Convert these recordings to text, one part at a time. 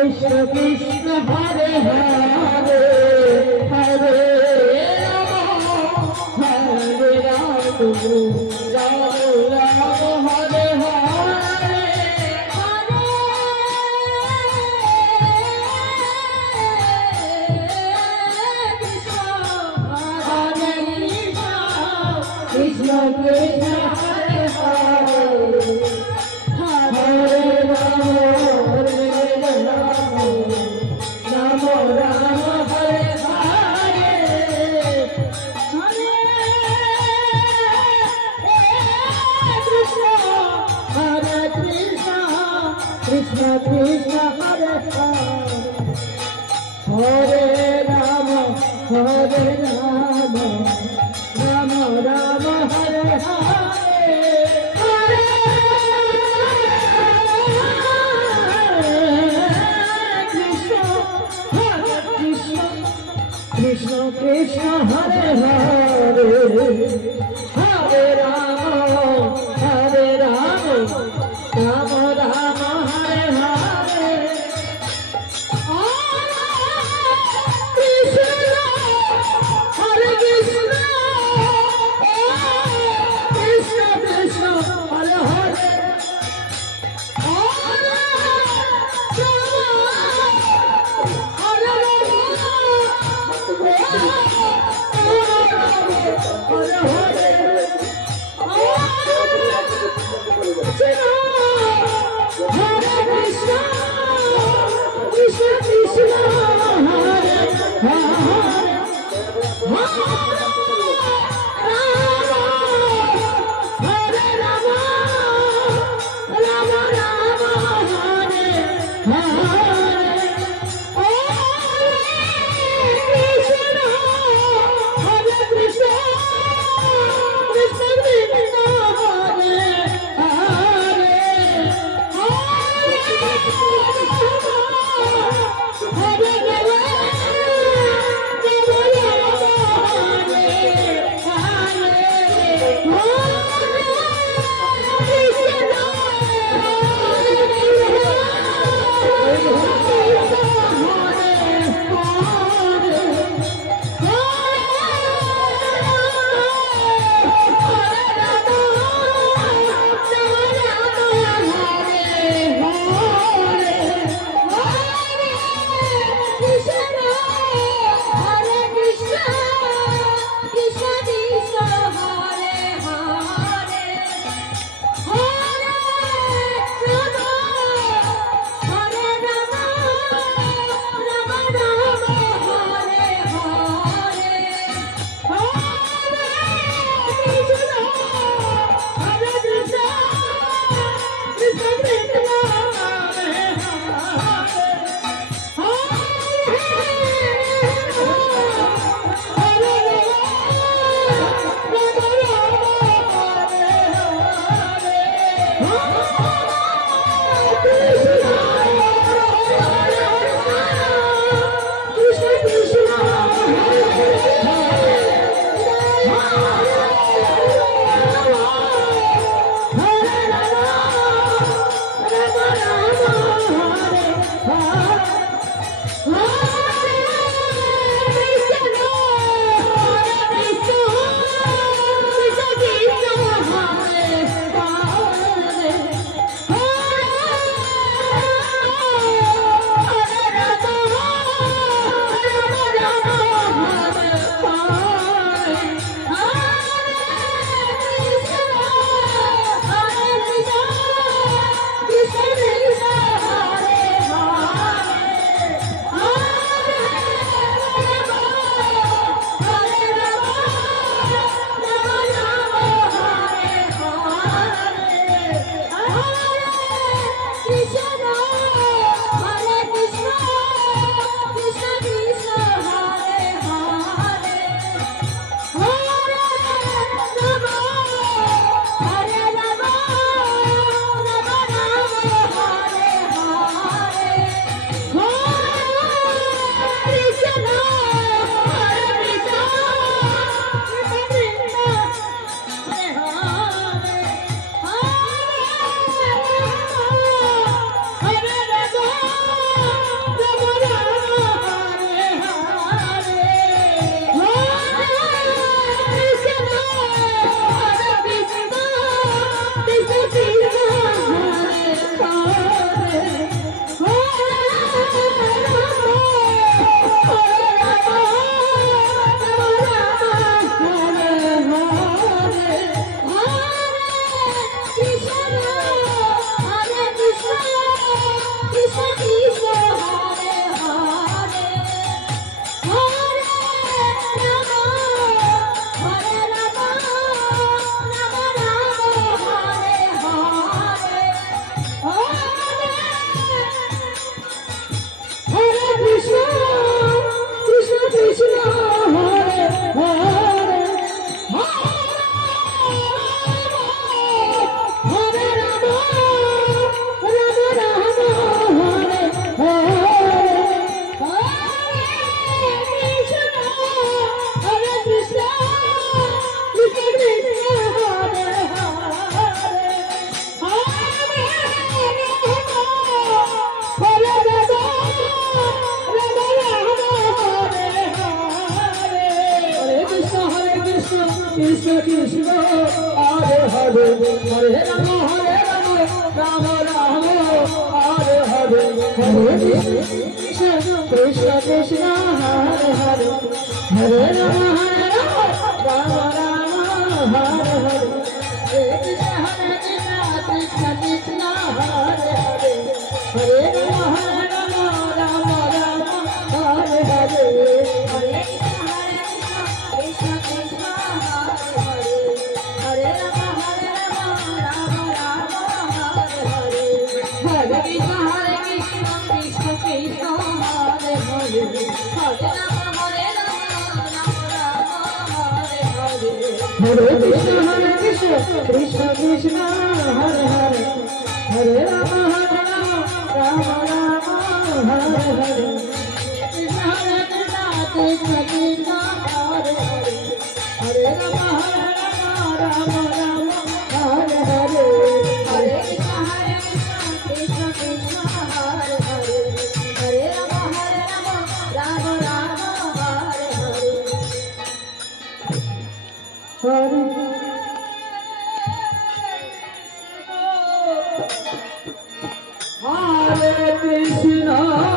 Krishna Krishna Hare Hare Hare Ram Hare Ram Ram Ram Hare Hare Krishna Krishna Hare Hare Hare Ram Ram Ram Hare Hare Krishna Krishna Krishna Hare Hare Ram Ram Ram Hare Hare Krishna Krishna Hare Hare Hare Ram Ram Ram Hare Hare Krishna Hare Krishna Krishna Hare Hare Hare Rama Rama Rama Hare Hare Hare Krishna Krishna Krishna Hare Hare Hare Rama Rama Rama Hare Hare Hare Krishna Krishna Krishna Hare Hare Hare Rama Rama Rama Hare Hare Hare Hare Krishna, Krishna Krishna, Hare Hare, Hare Rama, Rama Rama, Hare Hare. Krishna Krishna, Krishna Krishna, Hare Hare, Hare Rama, Rama Rama, Hare Hare. Hare Krishna, Krishna Krishna, Hare Hare, Hare Rama, Rama Rama, Hare Hare. Hare Krishna, Krishna Krishna, Hare Hare, Hare Hare Rama, Rama Rama, Hare Hare, Krishna, Hare Krishna, Krishna Krishna, Hare Hare, Hare Rama, Hare Rama, Rama Rama, Hare Hare,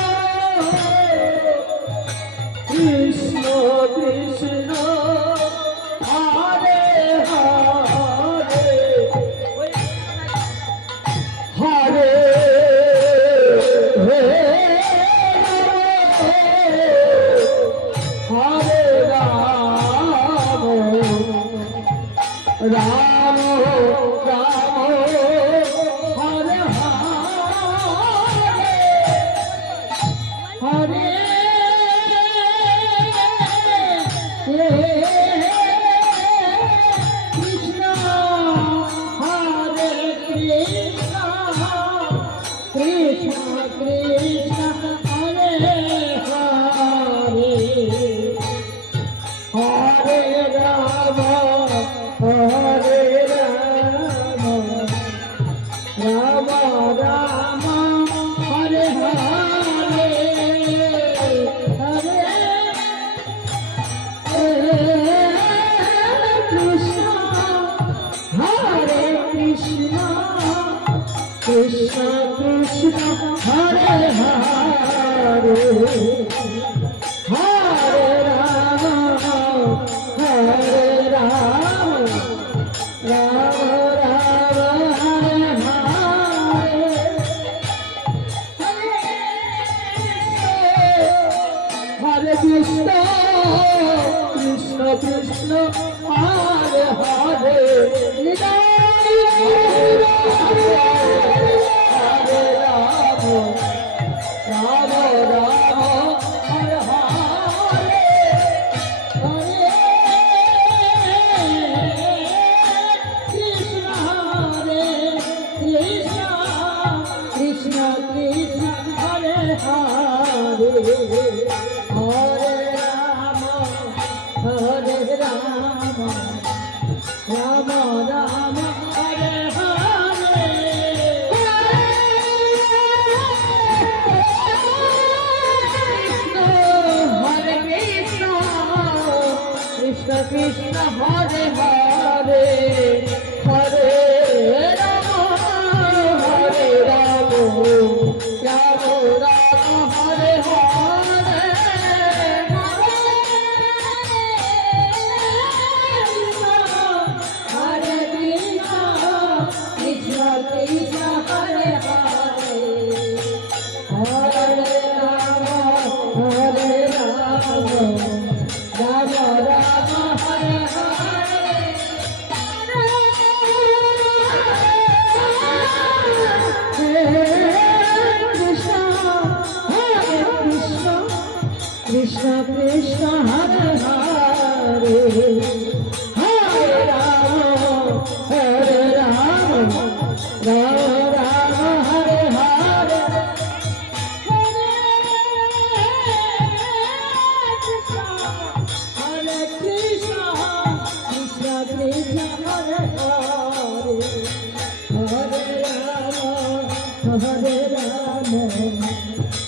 Hare Krishna, Hare Krishna, Krishna Krishna, Hare Hare, Hare Rama, Hare Rama, Rama Rama, Hare Hare. Hare Krishna, Krishna Krishna, Hare Hare, Hare Rama, Rama Rama,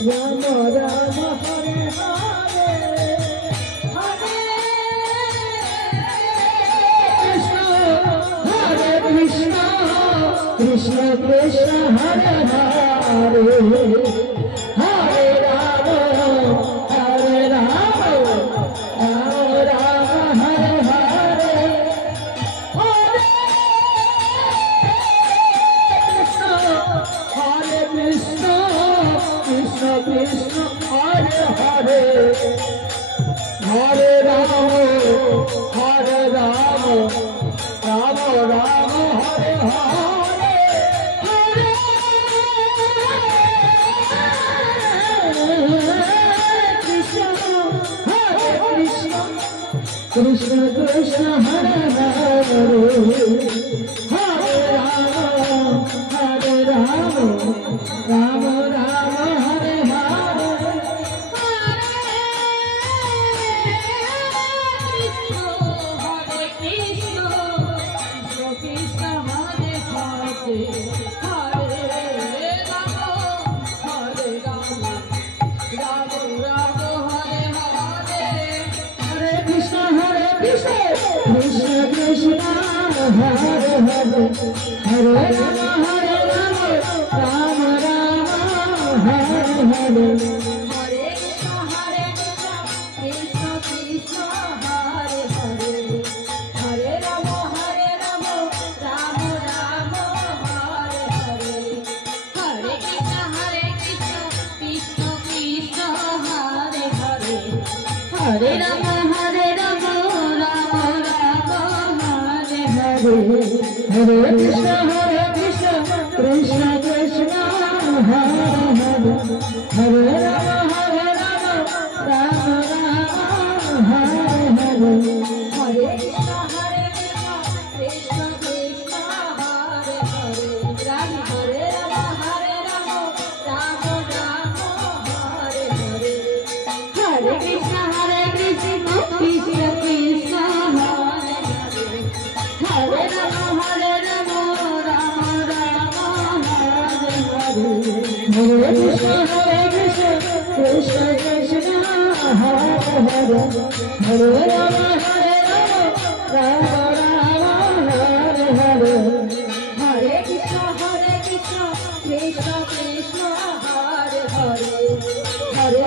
Ram Ram Hare Hare Hare Krishna Hare Krishna Krishna Krishna Hare Hare Hare Rama Hare Rama Rama Rama Hare Hare Hare Krishna Krishna Krishna Hare Hare Hare Rama Hare Rama Rama Rama Hare Hare Hare Krishna Krishna Krishna Hare Hare Hare Rama Hare Rama Rama Rama Hare Hare Krishna Krishna Hare Hare Hare Rama Hare Rama Rama Rama Hare Hare Hare Krishna Krishna Krishna Hare Hare Hare Rama Rama Rama Hare Hare Hare Krishna Krishna Krishna Hare Hare Hare Rama Rama Rama Hare Hare Hare Krishna Krishna Krishna Hare Hare Hare Rama Rama Rama Hare Hare Hare Krishna Krishna Krishna Hare Hare Rama Hare Rama Rama Rama Hare Hare Hare Krishna Krishna Krishna Hare Hare Hare Rama Rama Rama Hare Hare Hare Krishna Krishna Krishna Hare Hare Hare Rama Rama Rama Hare Hare Hare Krishna Krishna Krishna Hare Hare Hare Rama Rama Rama Hare Hare Hare Krishna Krishna Krishna Hare Hare Hare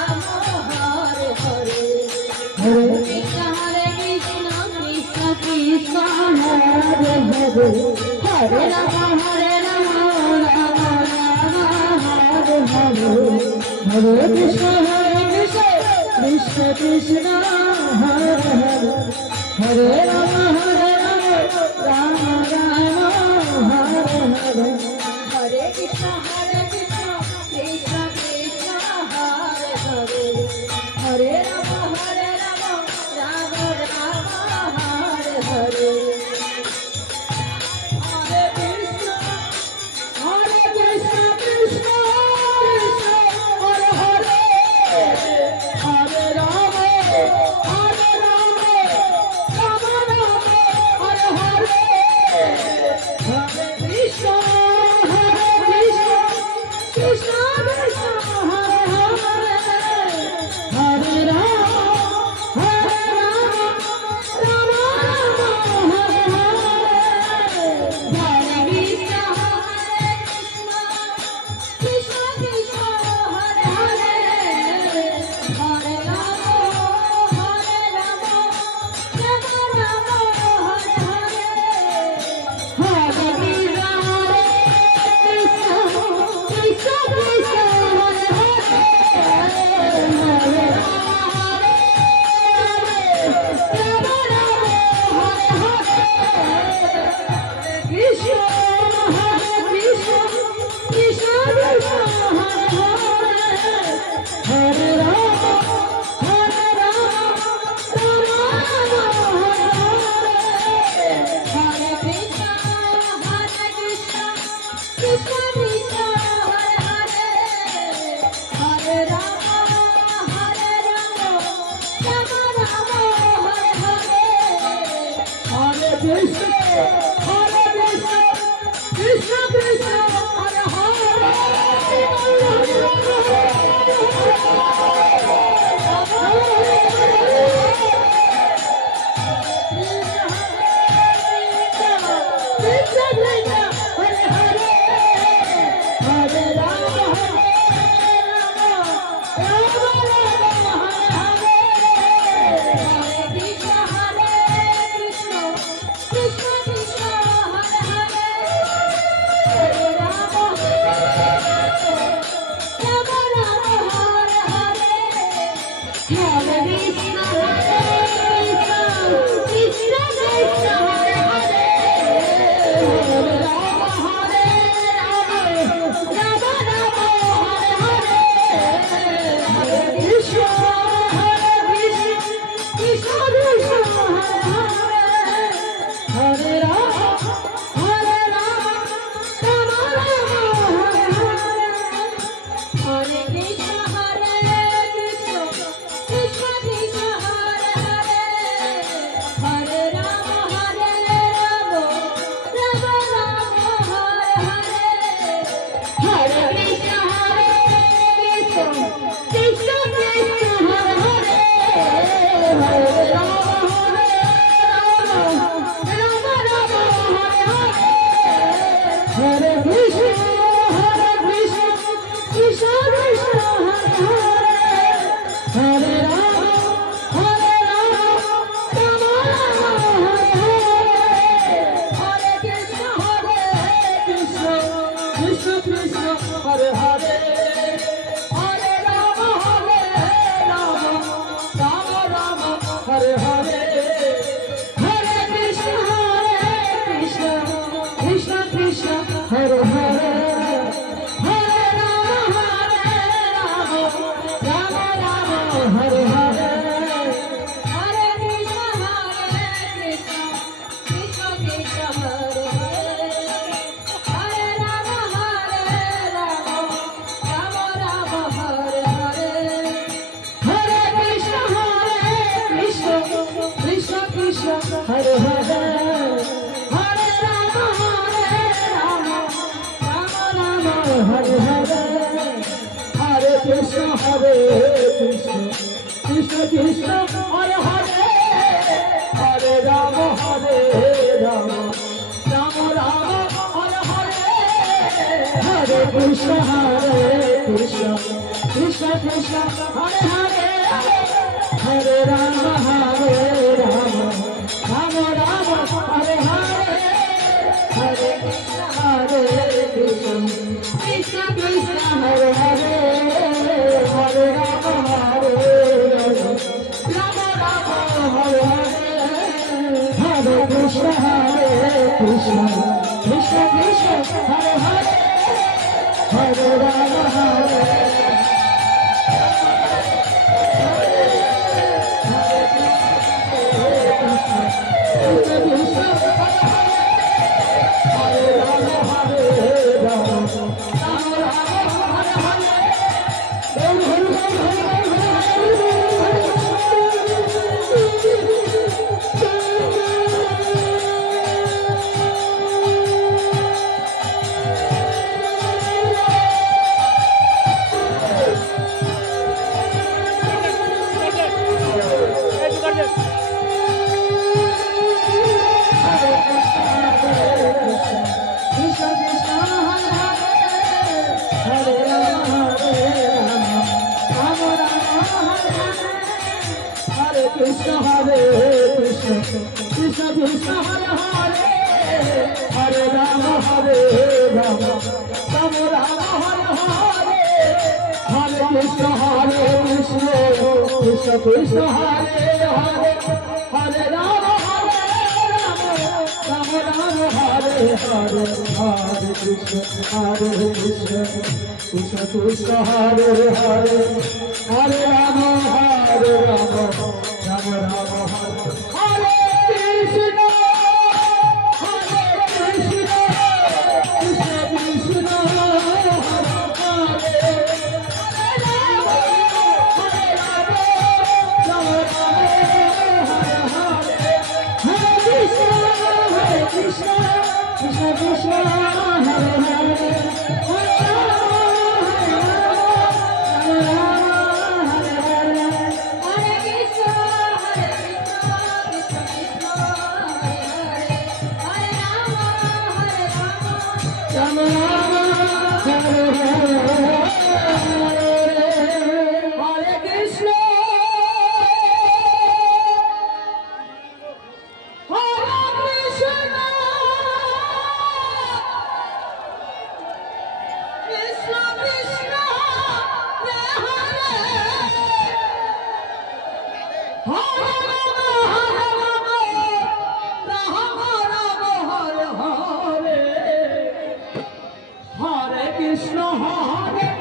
Rama Rama Rama Hare Hare Hare Krishna Krishna Krishna Hare Hare Hare Rama Rama Rama Hare Hare Hare Krishna Krishna Krishna Hare Hare Hare Rama Rama Rama Hare Hare Hare Krishna Krishna Krishna Hare Hare Hare Rama Rama Rama Hare Hare Hare Krishna Krishna Krishna Hare Hare Hare Rama Rama Rama Hare Hare Hare Krishna Krishna Krishna Hare Hare Hare Rama Rama Rama Hare Hare Hare Krishna Krishna Krishna Hare Hare Hare Rama Rama Hare Hare Krishna Krishna Krishna Krishna Hare Hare Hare Rama Hare Krishna Krishna Krishna Hare Hare Hare Rama Rama Rama Hare Hare Hare Krishna Krishna Krishna Hare Hare Rama Rama Rama Hare Hare Hare Krishna Krishna Krishna Hare Hare Hare Rama Rama Rama Hare Hare Hare Krishna Krishna Krishna Hare Hare Hare Rama Rama Hare Hare Hare Krishna Krishna Krishna Hare Hare Hare Rama Hare Krishna Hare Krishna Krishna Krishna Hare Hare Hare Rama Hare Rama Rama Rama Hare Hare Hare Krishna Hare Krishna Krishna Krishna Hare Hare Hare Rama Hare Rama Rama Rama Hare Hare Hare Krishna Krishna Krishna Hare Hare Hare Rama Hare Rama Rama Rama Hare Krishna Krishna Krishna Hare Hare Krishna Krishna Krishna Hare Hare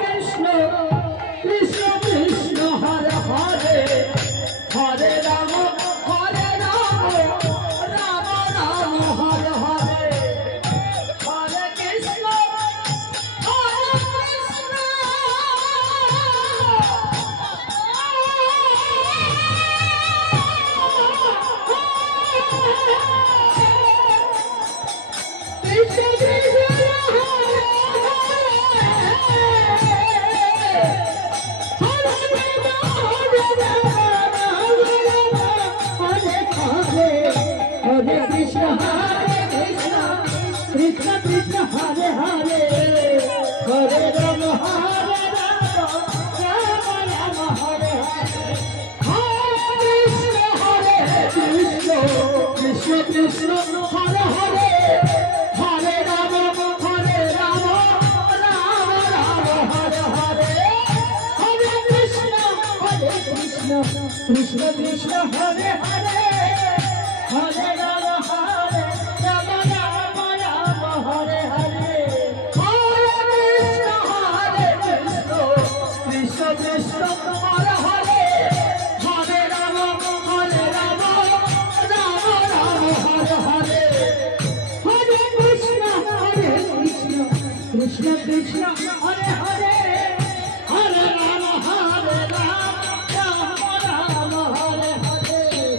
Krishna Krishna Hare Hare Hare Rama Hare Rama Rama Rama Hare Hare Hare Krishna Krishna Krishna Hare Hare Hare Rama Rama Rama Rama Hare Hare Hare Krishna Krishna Krishna Hare Hare Hare Rama Hare Rama Rama Rama Hare Hare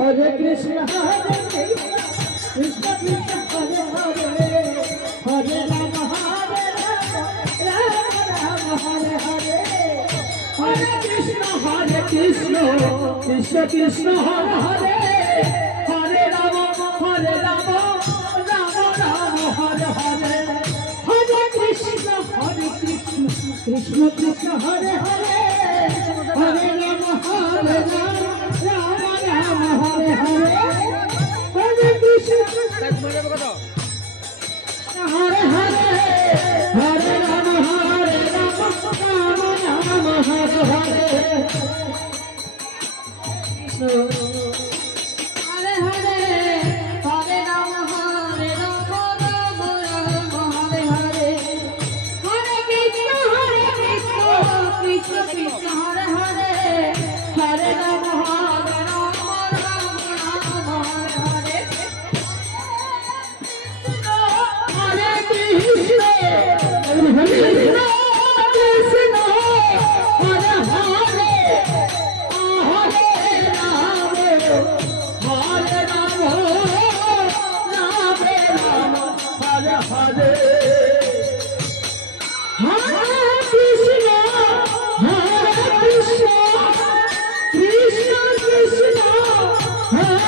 Hare Krishna Krishna Krishna Hare Hare Hare Rama Rama Rama Hare Hare Hare Krishna Krishna Krishna Hare Hare Hare Rama Rama Rama Hare Hare Hare Krishna Krishna Krishna Hare Hare Hare Rama Rama Rama Hare Hare Hare Krishna Hare Hare Hare Rama Rama Rama Hare Hare